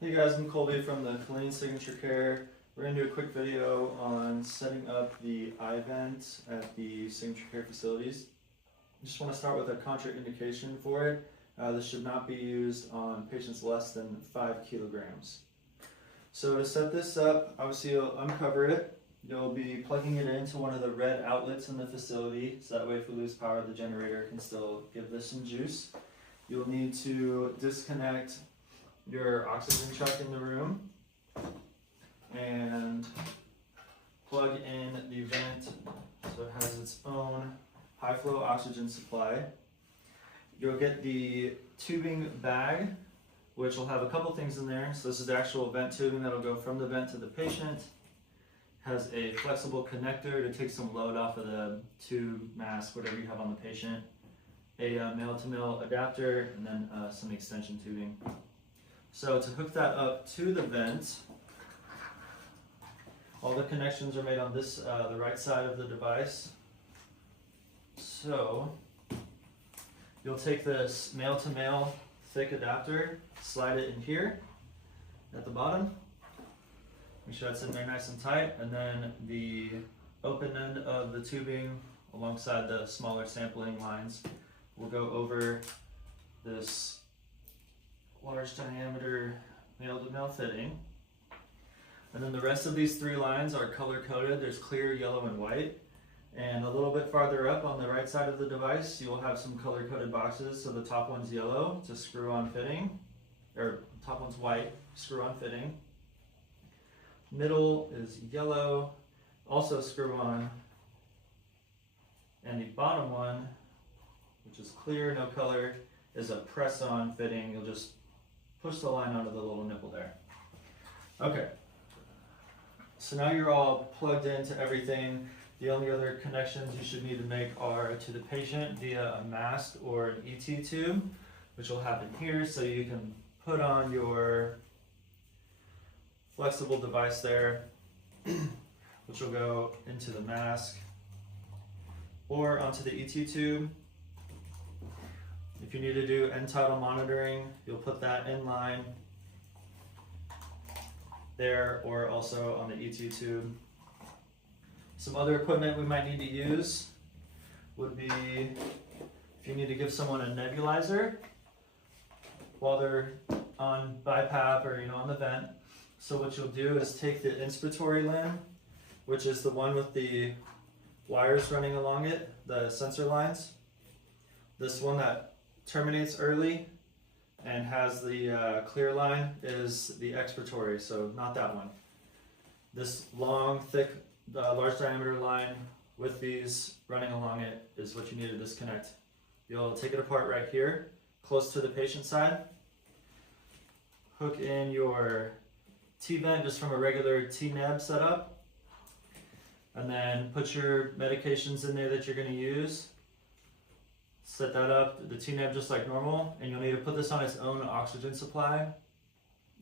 Hey guys, I'm Colby from the Clean Signature Care. We're going to do a quick video on setting up the iVent at the Signature Care facilities. I just want to start with a contraindication for it. This should not be used on patients less than 5 kilograms. So to set this up, obviously you'll uncover it. You'll be plugging it into one of the red outlets in the facility, so that way if we lose power, the generator can still give this some juice. You'll need to disconnect your oxygen truck in the room and plug in the vent so it has its own high flow oxygen supply. You'll get the tubing bag, which will have a couple things in there. So this is the actual vent tubing that'll go from the vent to the patient. Has a flexible connector to take some load off of the tube, mask, whatever you have on the patient. A male-to-male adapter, and then some extension tubing. So to hook that up to the vent, all the connections are made on this, the right side of the device. So you'll take this male-to-male thick adapter, slide it in here at the bottom. Make sure that's in there nice and tight, and then the open end of the tubing alongside the smaller sampling lines will go over this large diameter male-to-male fitting. And then the rest of these three lines are color coded. There's clear, yellow, and white. And a little bit farther up on the right side of the device, you'll have some color coded boxes. So the top one's yellow, it's a screw-on fitting, or top one's white, screw-on fitting. Middle is yellow, also screw-on. And the bottom one, which is clear, no color, is a press-on fitting. You'll just push the line onto the little nipple there. Okay, so now you're all plugged into everything. The only other connections you should need to make are to the patient via a mask or an ET tube, which will happen here, so you can put on your flexible device there, which will go into the mask or onto the ET tube. If you need to do end tidal monitoring, you'll put that in line there or also on the ET tube. Some other equipment we might need to use would be if you need to give someone a nebulizer while they're on BiPAP or on the vent. So what you'll do is take the inspiratory limb, which is the one with the wires running along it, the sensor lines. This one that terminates early and has the clear line is the expiratory, so not that one. This long, thick, large diameter line with these running along it is what you need to disconnect. You'll take it apart right here, close to the patient side. Hook in your T-vent just from a regular T-neb setup, and then put your medications in there that you're going to use. Set that up, the T-neb just like normal, and you'll need to put this on its own oxygen supply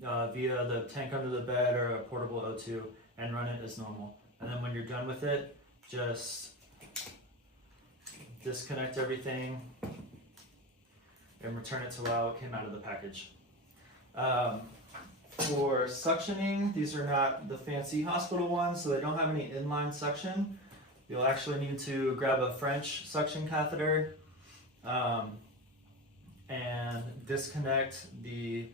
via the tank under the bed or a portable O2 and run it as normal. And then when you're done with it, just disconnect everything and return it to how it came out of the package. For suctioning, these are not the fancy hospital ones, so they don't have any inline suction. You'll actually need to grab a French suction catheter and disconnect the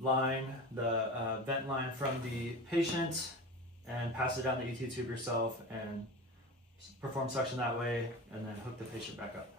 line, the vent line from the patient, and pass it down the ET tube yourself and perform suction that way, and then hook the patient back up.